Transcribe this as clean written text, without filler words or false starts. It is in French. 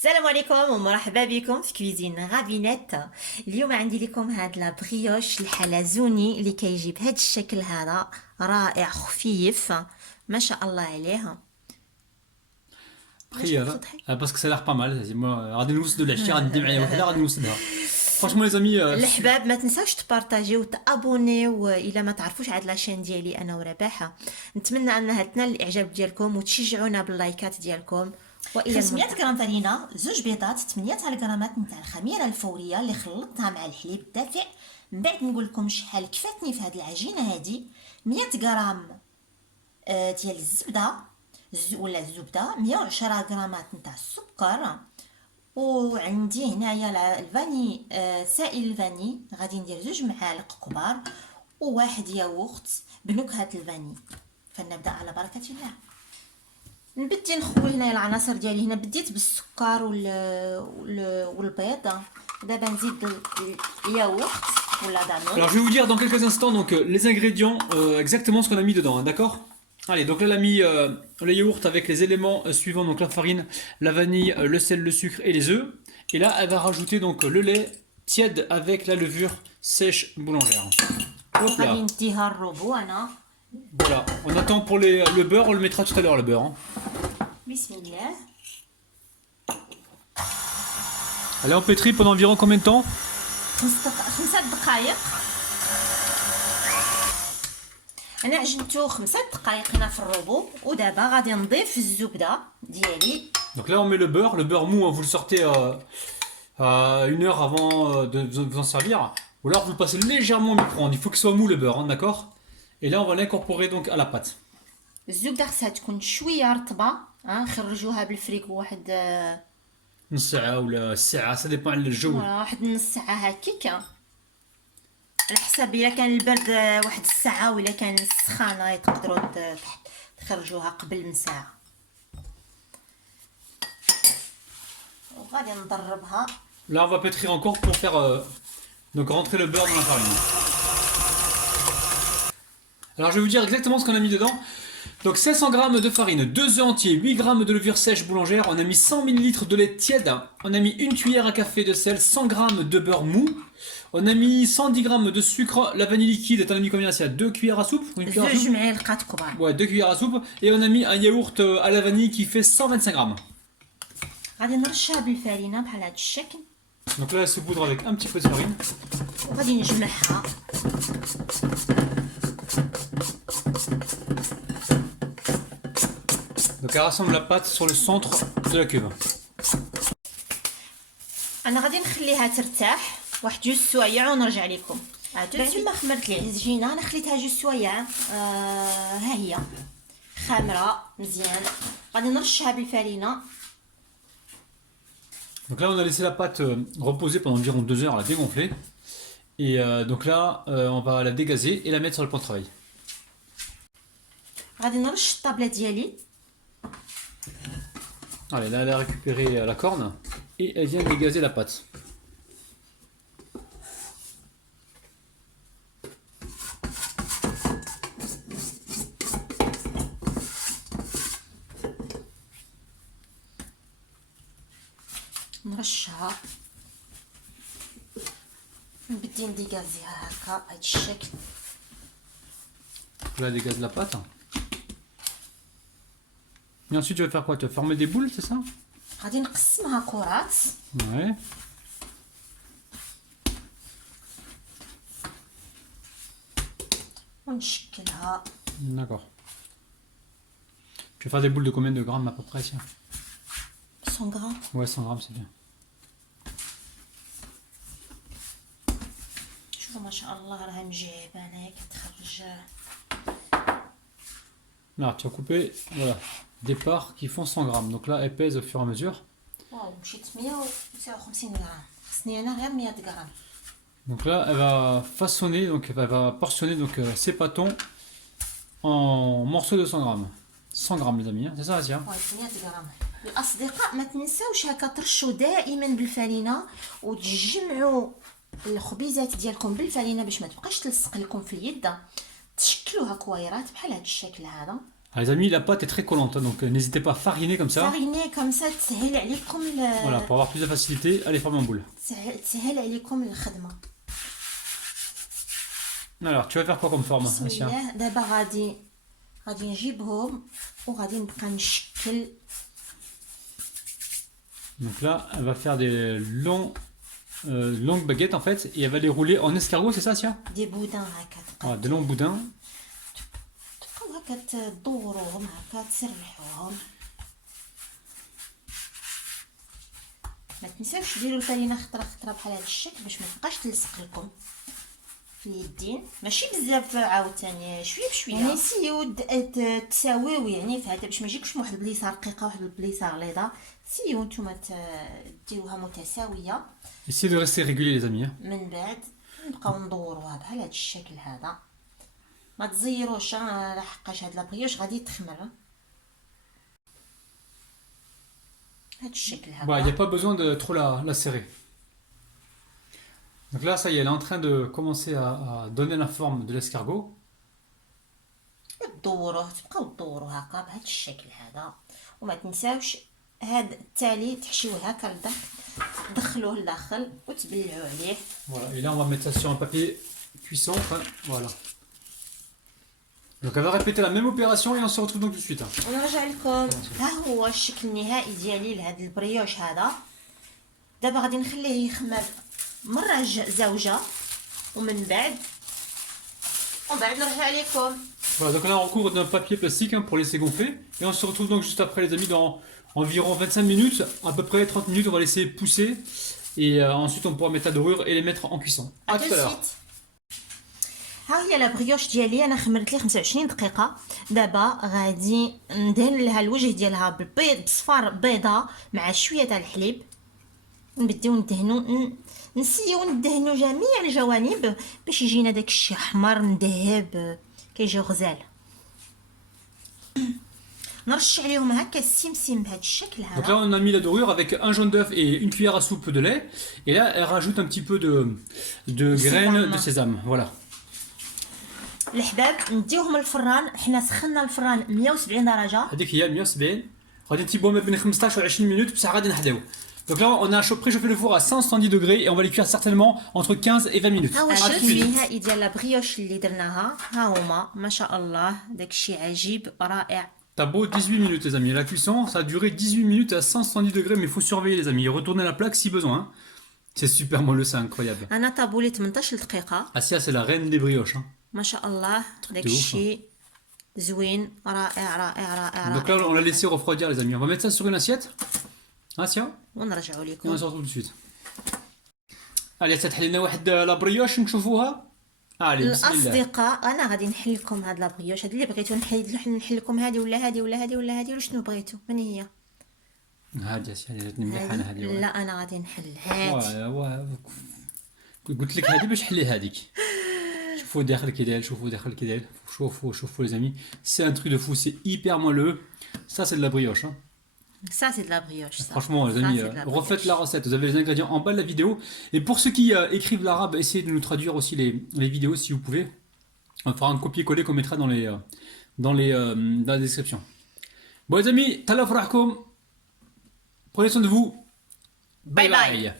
السلام عليكم ومرحبا بكم في كويزين غابينيت. اليوم عندي لكم هاد لا بريوش الحلزوني اللي كيجي بهاد الشكل هذا رائع خفيف ما شاء الله عليه. علاش Prière, كتضحك؟ parce que ça a l'air pas mal. Vas-y, moi, غادي نوصلوا العشيه غادي ندي معايا وحده غادي نوصلها. Franchement les amis, الحباب ما تنساوش تبارطاجيو وتابونيو الا ما تعرفوش عاد لاشين ديالي انا ورباحه. نتمنى انها تنال الاعجاب ديالكم وتشجعونا باللايكات ديالكم. والى 500 غرام فرينه، زوج بيضات، 8 تاع الغرامات نتاع الخميره الفوريه اللي خلطتها مع الحليب الدافئ. من بعد نقول لكم شحال كفاتني في هذه العجينه هذه. 100 غرام ديال الزبده ولا الزبده، 110 غرامات نتاع السكر، وعندي هنايا الفاني سائل الفاني غادي ندير 2 معالق كبار وواحد ياغورت بنكهه الفاني. فلنبدا على بركه الله. نبدي نخوي هنايا العناصر ديالي. هنا بديت بالسكر والبيض، دابا نزيد الياغورت ولا دانون. alors je vais vous dire dans quelques instants donc les ingrédients exactement ce qu'on a mis dedans, hein, d'accord? Allez, donc là elle a mis le yaourt avec les éléments suivants, donc la farine, la vanille, le sel, le sucre et les œufs. Et là elle va rajouter donc le lait tiède avec la levure sèche boulangère. Hop là. غادي نديها الربو انا. Voilà, on attend pour le beurre, on le mettra tout à l'heure le beurre, hein. بسم الله. Allez, on pétrit pendant environ combien de temps? 5 دقائق. انا عجنتو 5 دقائق هنا في الربو، ودابا غادي نضيف الزبده ديالي. Donc là on met le beurre mou, hein, vous le sortez à 1 heure avant de vous en servir. Ou alors vous le passez légèrement au micro-ondes, il faut qu'il soit mou le beurre, hein, d'accord? Et là on va l'incorporer donc à la pâte. الزبده خصها تكون شويه رطبه، خرجوها بالفريكو واحد نص ساعة ولا ساعة، ça dépend على الجو. واحد نص ساعه هكيك على حسب. الا كان البرد واحد الساعه، ولا كان السخانه تقدروا تخرجوها قبل من ساعه. وغادي نضربها. Là on va pétrir encore pour faire donc rentrer le beurre dans la farine. Alors je vais vous dire exactement ce qu'on a mis dedans. Donc 500 g de farine, 2 œufs entiers, 8 g de levure sèche boulangère, on a mis 100 ml de lait tiède, on a mis 1 cuillère à café de sel, 100 g de beurre mou, on a mis 110 g de sucre, la vanille liquide, on a mis combien? C'est à 2 cuillères à soupe ou 1 cuillère à soupe? 2 معالق كبار. Ouais, 2 cuillères à soupe, et on a mis un yaourt à la vanille qui fait 125 g. غادي نرشها بالفرينه بحال هذا الشكل. Donc là elle se poudre avec un petit peu de farine. وغادي نجمعها. Donc elle rassemble la pâte sur le centre de la cuve. انا غادي نخليها ترتاح واحد 2 سوايع ونرجع لكم. بعد ما خمرت لي العجينه انا خليتها 2 سوايع. ها هي خامره مزيان. غادي نرشها بالفرينه. Donc là on a laissé la pâte reposer pendant environ 2 heures, la dégonfler. Et donc là on va la dégazer et la mettre sur le plan de travail. غادي نرش الطابله ديالي. Allez, là elle a récupéré la corne et elle vient dégazer la pâte. نرشها نبدي نديكازيها هكا بهذا الشكل. Là elle dégage la pâte. Et ensuite tu vas faire quoi? Tu vas former des boules, c'est ça? غادي نقسمها كرات. Ouais. ونشكلها. D'accord. Tu vas faire des boules de combien de grammes à peu près, tiens? 100 غرام. Ouais, 100 grammes c'est bien. شوفوا ما شاء الله راها مجيبانه كتخرج. Là tu vas couper, voilà, des parts qui font 100 grammes. Donc là elle pèse au fur et à mesure. واو مشيت 159 غرام. خصني انا غير 100 غرام. Donc là, elle va façonner, donc elle va portionner donc ces pâtons en morceaux de 100 grammes. 100 grammes les amis, hein. C'est ça Asia? واحد 100 غرام. الاصدقاء ما تنساوش هكا ترشوا دائما بالفرينه وتجمعوا الخبيزات ديالكم بالفرينه باش ما تبقاش تلصق لكم في اليد. تشكلوها كويرات بحال هذا الشكل هذا. Ah, les amis, la pâte est très collante, hein, donc n'hésitez pas à fariner comme ça. Fariner comme ça تسهل عليكم Voilà, pour avoir plus de facilité, allez former en boule. تسهل عليكم الخدمة. Alors, tu vas faire quoi comme forme, بسم Assia? الله دابا غادي نجيبهم وغادي نبقى نشكل. Donc là, elle va faire des longues baguettes en fait, et elle va les rouler en escargot, c'est ça, Assia? دي بودان هكا Voilà, des longs boudins. تبقاو هكا تدوروهم هكا تسرحوهم. ما تنساوش ديروا الفرينه خطره بحال هذا الشكل باش ما تبقاش تلصق لكم في اليدين. ماشي بزاف عاوتاني، شويه بشويه يعني سيو تساويو يعني في هذا باش ما يجيكش واحد البليصه رقيقه واحد البليصه غليظه. سيو نتوما ديروها متساويه. Essayez de rester régulier les amis. Hein. من بعد نبقاو ندوروها بحال هذا الشكل هذا. ما تزيروش لحقاش هاد لابريوش غادي تخمر. هاد الشكل هذا. Voilà, il n'y a pas besoin de trop la serrer. Donc là, ça y est, elle est en train de commencer à donner la forme de l'escargot. تدوروه تبقاو تدوروا هكا بهذا الشكل هذا. وما تنساوش هاد التالي تحشيوه هكا لداخل، تدخلوه لداخل وتبلعوا عليه. Voilà, et là on va mettre ça sur un papier cuisson. Enfin, voilà. Donc elle va répéter la même opération et on se retrouve donc tout de suite. Hein. ونرجع لكم. ها هو الشكل النهائي ديالي لهاد البريوش هذا. دابا غادي نخليه يخمر مرة زوجة ومن بعد نرجع لكم. Voilà, donc là on recouvre d'un papier plastique hein, pour laisser gonfler. Et on se retrouve donc juste après les amis dans environ 25 minutes, à peu près 30 minutes, on va laisser pousser. Et ensuite on pourra mettre la dorure et les mettre en cuisson. À tout à l'heure. ها هي لابريوش ديالي انا خمرت لي 25 دقيقه. دابا غادي ندهن لها الوجه ديالها بالبيض بصفار بيضه مع شويه تاع الحليب. نبداو ندهنو نسيو ندهنو جميع الجوانب باش يجينا داك الشيء احمر مذهب كيجيو غزال. نرش عليهم هكا السمسم بهذا الشكل هذا. Donc là on a mis la dorure avec un jaune d'œuf et une cuillère à soupe de lait. Et là elle rajoute un petit peu de graines de sésame. Voilà. الحباب نديوهم الفران. حنا سخنا الفران 170 درجه. هذيك هي 170. غادي نتيبوها ما بين 15 و 20 minutes بصح غادي نحداو. Donc là on a préchauffé le four à 170 degrés et on va les cuire certainement entre 15 et 20 minutes. ها هو الشكل النهائي ديال لابريوش اللي درناها. ها هما ما شاء الله داكشي عجيب رائع. T'as beau 18 minutes les amis, la cuisson ça a duré 18 minutes à 170 degrés mais il faut surveiller les amis, retourner la plaque si besoin. Hein. C'est super moelleux, c'est incroyable. انا طابولي 18 دقيقه. Assia c'est la reine des brioches. Hein. ما شاء الله داكشي زوين رائع رائع رائع. Donc là on l'a laissé refroidir les amis, on va mettre ça sur une assiette. Assia. ونرجعوا Et on لكم. se retrouve tout de suite. Allez تحل لنا واحد لا بريوش نشوفوها. Allez بسم الله. الاصدقاء انا غادي نحل لكم هاد لابريوش هاد اللي بغيتو نحل لكم هذه ولا هذه ولا هذه ولا هذه ولا شنو بغيتو. من هي؟ هادي اسيا جاتني مليحه انا هادي. لا انا غادي نحل هاد. قلت لك هادي باش حلي هاديك. شوفوا داخل كي داير شوفوا داخل كي داير شوفوا les amis, c'est un truc de fou, c'est hyper moelleux. Ça c'est de la brioche hein. Ça c'est de la brioche ça. Franchement les amis, refaites la recette, vous avez les ingrédients en bas de la vidéo. Et pour ceux qui écrivent l'arabe, essayez de nous traduire aussi les vidéos si vous pouvez. On fera un copier-coller qu'on mettra dans la description. Bon les amis, tala farahkoum. Prenez soin de vous. Bye bye.